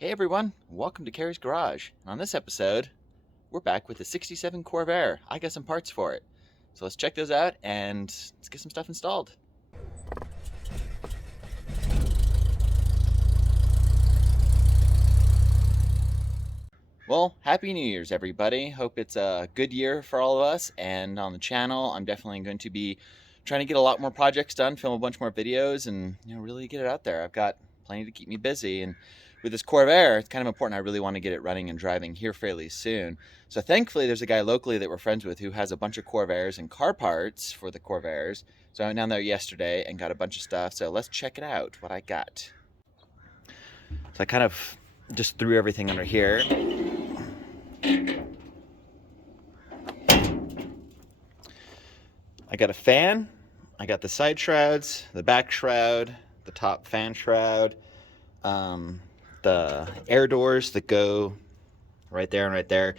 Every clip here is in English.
Hey everyone, welcome to Carysgarage. And on this episode, we're back with the 67 Corvair. I got some parts for it. So let's check those out and let's get some stuff installed. Well, Happy New Year's everybody. Hope it's a good year for all of us. And on the channel, I'm definitely going to be trying to get a lot more projects done, film a bunch more videos, and really get it out there. I've got plenty to keep me busy, and with this Corvair, it's kind of important. I really want to get it running and driving here fairly soon. So thankfully, there's a guy locally that we're friends with who has a bunch of Corvairs and car parts for the Corvairs. So I went down there yesterday and got a bunch of stuff. So let's check it out, what I got. So I kind of just threw everything under here. I got a fan, I got the side shrouds, the back shroud, the top fan shroud, the air doors that go right there and right there.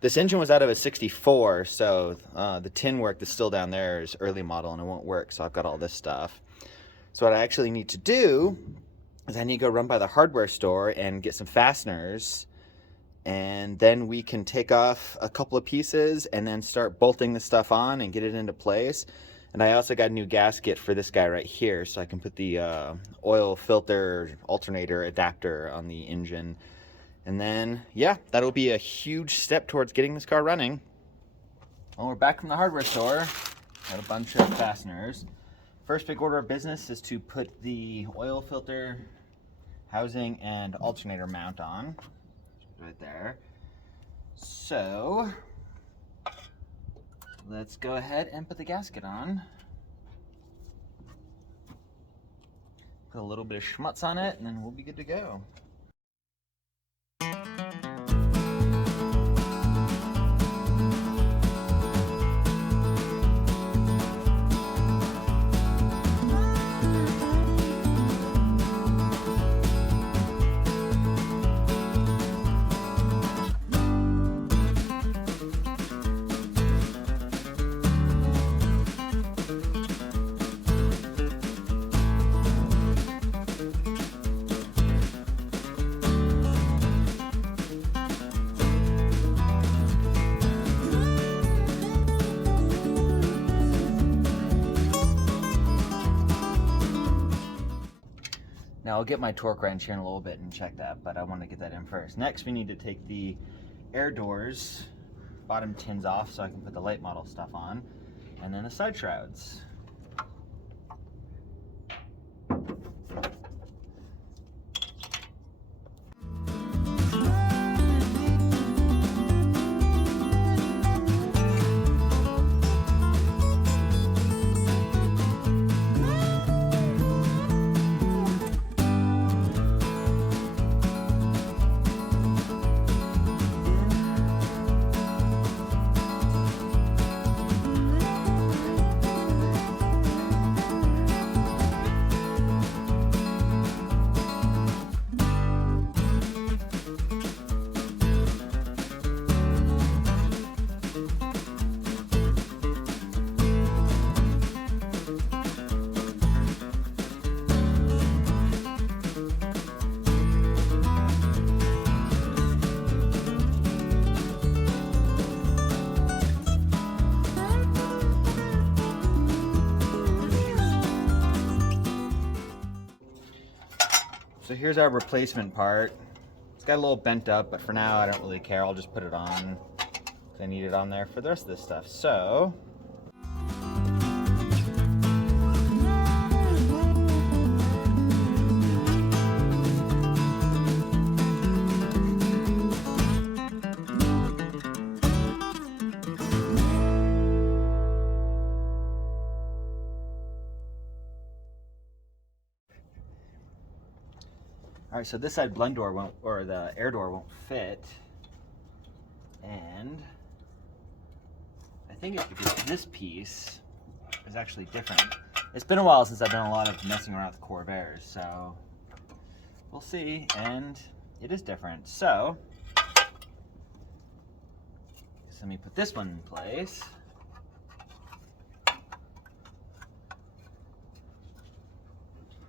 This engine was out of a 64, so the tin work that's still down there is early model and it won't work, so I've got all this stuff. So what I actually need to do is I need to go run by the hardware store and get some fasteners, and then we can take off a couple of pieces and then start bolting the stuff on and get it into place. And I also got a new gasket for this guy right here, so I can put the oil filter alternator adapter on the engine. And then, yeah, that'll be a huge step towards getting this car running. Well, we're back from the hardware store. Got a bunch of fasteners. First big order of business is to put the oil filter housing and alternator mount on. Right there. So let's go ahead and put the gasket on. Put a little bit of schmutz on it and then we'll be good to go. Now I'll get my torque wrench here in a little bit and check that, but I want to get that in first. Next we need to take the air doors bottom tins off so I can put the late model stuff on, and then the side shrouds. So here's our replacement part. It's got a little bent up, but for now I don't really care. I'll just put it on because I need it on there for the rest of this stuff. So all right, so this side blend door won't, or the air door won't fit, and I think it's because this piece is actually different. It's been a while since I've done a lot of messing around with Corvairs, so we'll see, and it is different. So let me put this one in place.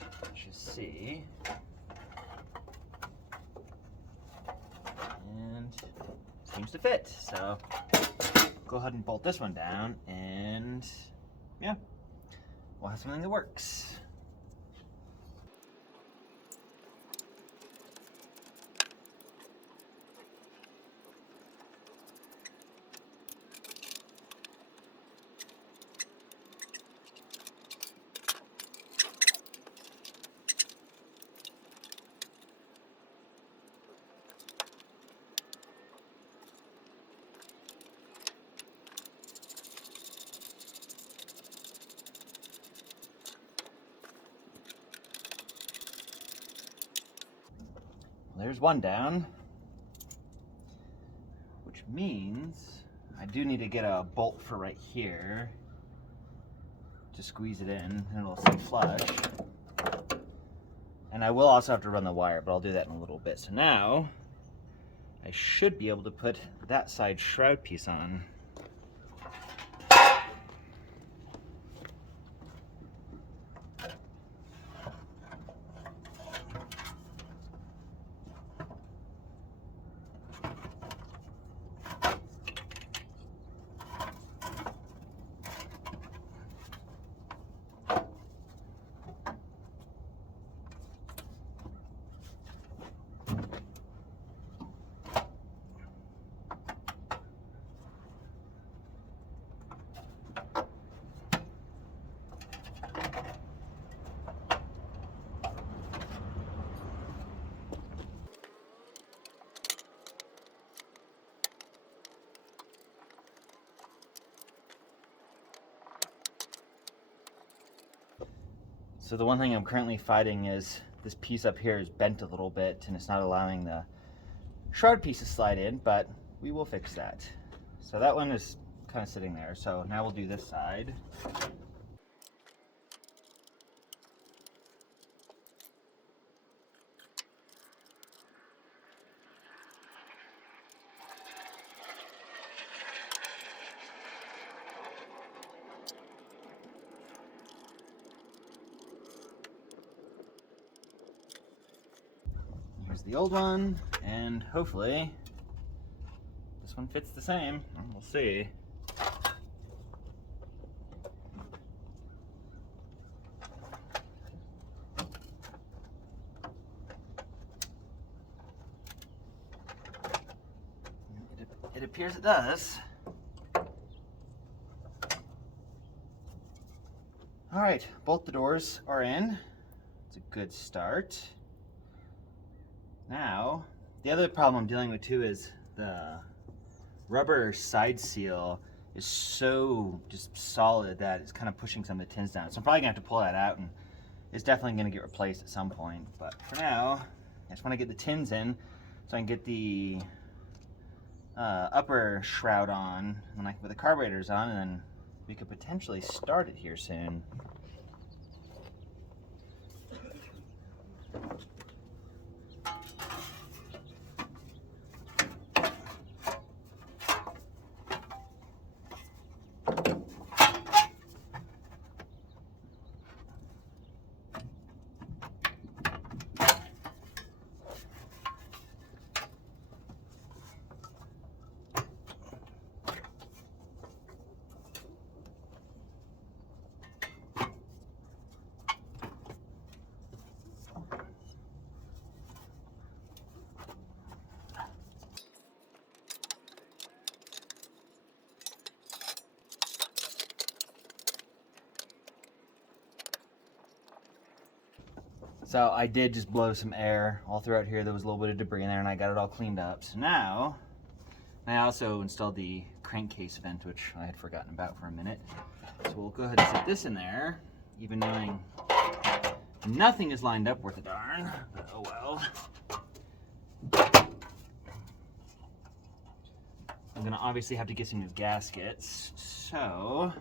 Let's just see. seems to fit. So go ahead and bolt this one down, and yeah, we'll have something that works. There's one down, which means I do need to get a bolt for right here to squeeze it in, and it'll stay flush. And I will also have to run the wire, but I'll do that in a little bit. So now I should be able to put that side shroud piece on. So the one thing I'm currently fighting is this piece up here is bent a little bit and it's not allowing the shroud piece to slide in, but we will fix that. So that one is kind of sitting there. So now we'll do this side. Here's the old one, and hopefully this one fits the same. We'll see. It appears it does. All right, both the doors are in. It's a good start. Now, the other problem I'm dealing with too is the rubber side seal is so just solid that it's kind of pushing some of the tins down. So I'm probably gonna have to pull that out, and it's definitely gonna get replaced at some point. But for now, I just wanna get the tins in so I can get the upper shroud on, and then I can put the carburetors on, and then we could potentially start it here soon. So I did just blow some air all throughout here. There was a little bit of debris in there, and I got it all cleaned up. So now, I also installed the crankcase vent, which I had forgotten about for a minute. So we'll go ahead and set this in there, even knowing nothing is lined up worth a darn, but oh well. I'm gonna obviously have to get some new gaskets, so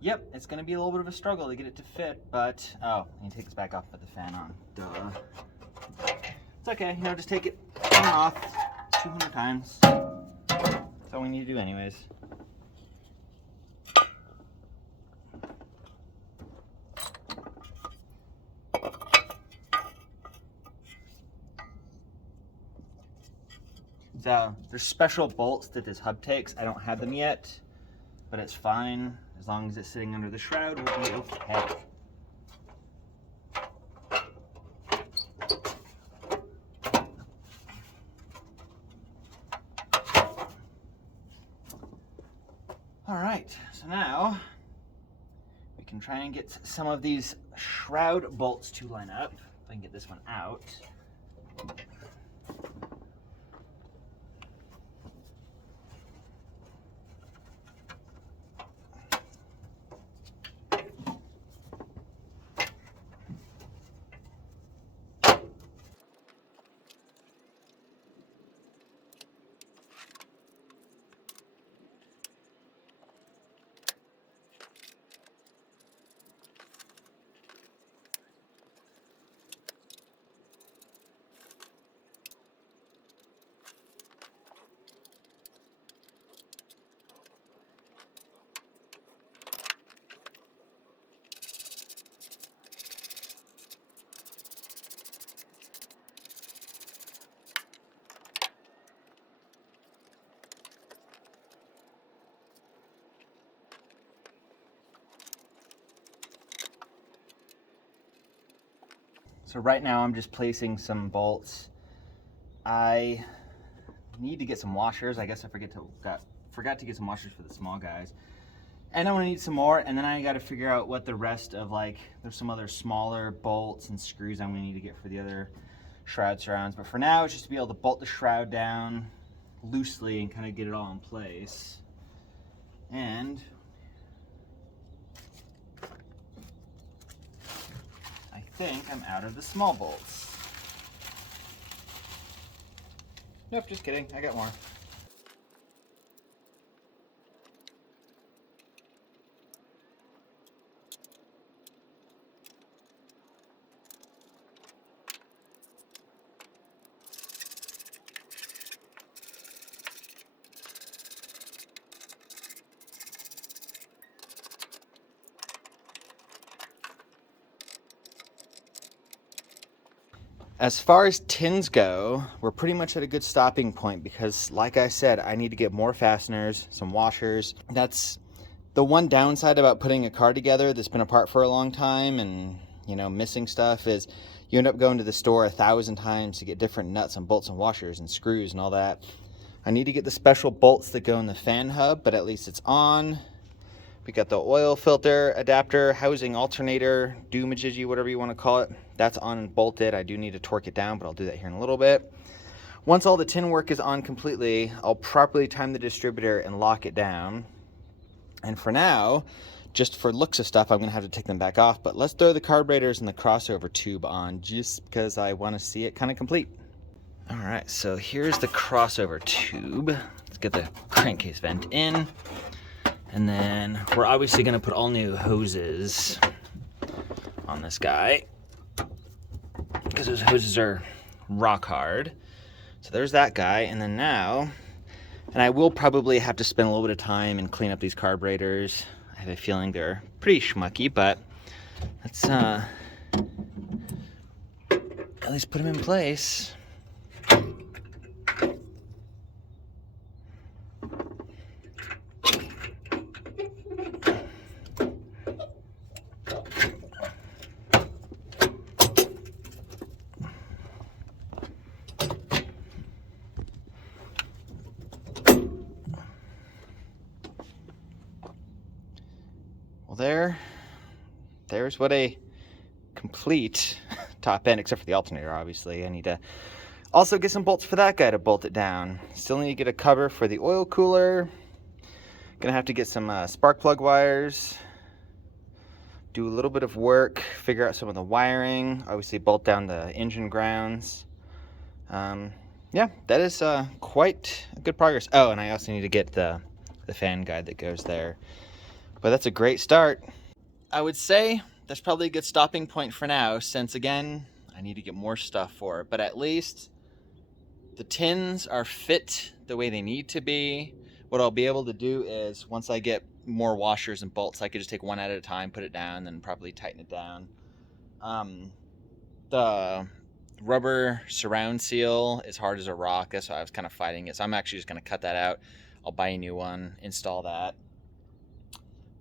yep, it's going to be a little bit of a struggle to get it to fit, but oh, I need to take this back off and put the fan on. Duh. It's okay, you know, just take it on and off 200 times. That's all we need to do anyways. So there's special bolts that this hub takes. I don't have them yet, but it's fine. As long as it's sitting under the shroud, we'll be okay. All right, so now we can try and get some of these shroud bolts to line up. If I can get this one out. So right now I'm just placing some bolts. I need to get some washers. I guess I forgot to get some washers for the small guys. And I'm gonna need some more, and then I gotta figure out what the rest of, like, there's some other smaller bolts and screws I'm gonna need to get for the other shroud surrounds. But for now, it's just to be able to bolt the shroud down loosely and kind of get it all in place. And I think I'm out of the small bolts. Nope, just kidding, I got more. As far as tins go, we're pretty much at a good stopping point because, like I said, I need to get more fasteners, some washers. That's the one downside about putting a car together that's been apart for a long time and, you know, missing stuff is you end up going to the store 1,000 times to get different nuts and bolts and washers and screws and all that. I need to get the special bolts that go in the fan hub, but at least it's on. We got the oil filter, adapter, housing, alternator, doomajiggy, whatever you want to call it. That's on and bolted. I do need to torque it down, but I'll do that here in a little bit. Once all the tin work is on completely, I'll properly time the distributor and lock it down. And for now, just for looks of stuff, I'm going to have to take them back off. But let's throw the carburetors and the crossover tube on just because I want to see it kind of complete. All right, so here's the crossover tube. Let's get the crankcase vent in. And then we're obviously gonna put all new hoses on this guy because those hoses are rock hard. So there's that guy, and then now, and I will probably have to spend a little bit of time and clean up these carburetors. I have a feeling they're pretty schmucky, but let's at least put them in place. There's what a complete top end, except for the alternator, obviously. I need to also get some bolts for that guy to bolt it down. Still need to get a cover for the oil cooler. Gonna have to get some spark plug wires. Do a little bit of work, figure out some of the wiring. Obviously bolt down the engine grounds. Yeah, that is quite good progress. Oh, and I also need to get the fan guide that goes there. But that's a great start. I would say that's probably a good stopping point for now, since again, I need to get more stuff for it. But at least the tins are fit the way they need to be. What I'll be able to do is, once I get more washers and bolts, I could just take one at a time, put it down, then probably tighten it down. The rubber surround seal is hard as a rock. That's why I was kind of fighting it. So I'm actually just going to cut that out. I'll buy a new one, install that.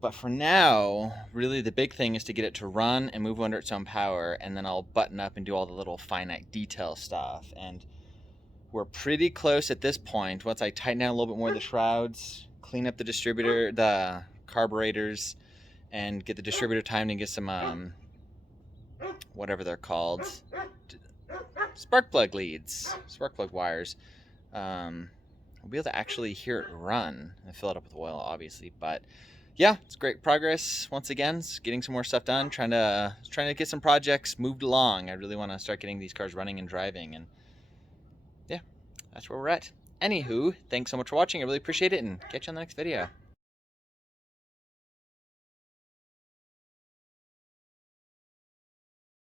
But for now, really the big thing is to get it to run and move under its own power, and then I'll button up and do all the little finite detail stuff. And we're pretty close at this point. Once I tighten down a little bit more of the shrouds, clean up the distributor, the carburetors, and get the distributor timed and get some, whatever they're called, spark plug leads, spark plug wires. We'll be able to actually hear it run and fill it up with oil, obviously. But yeah, it's great progress. Once again, it's getting some more stuff done, trying to get some projects moved along. I really want to start getting these cars running and driving, and yeah, that's where we're at. Anywho, thanks so much for watching. I really appreciate it, and catch you on the next video.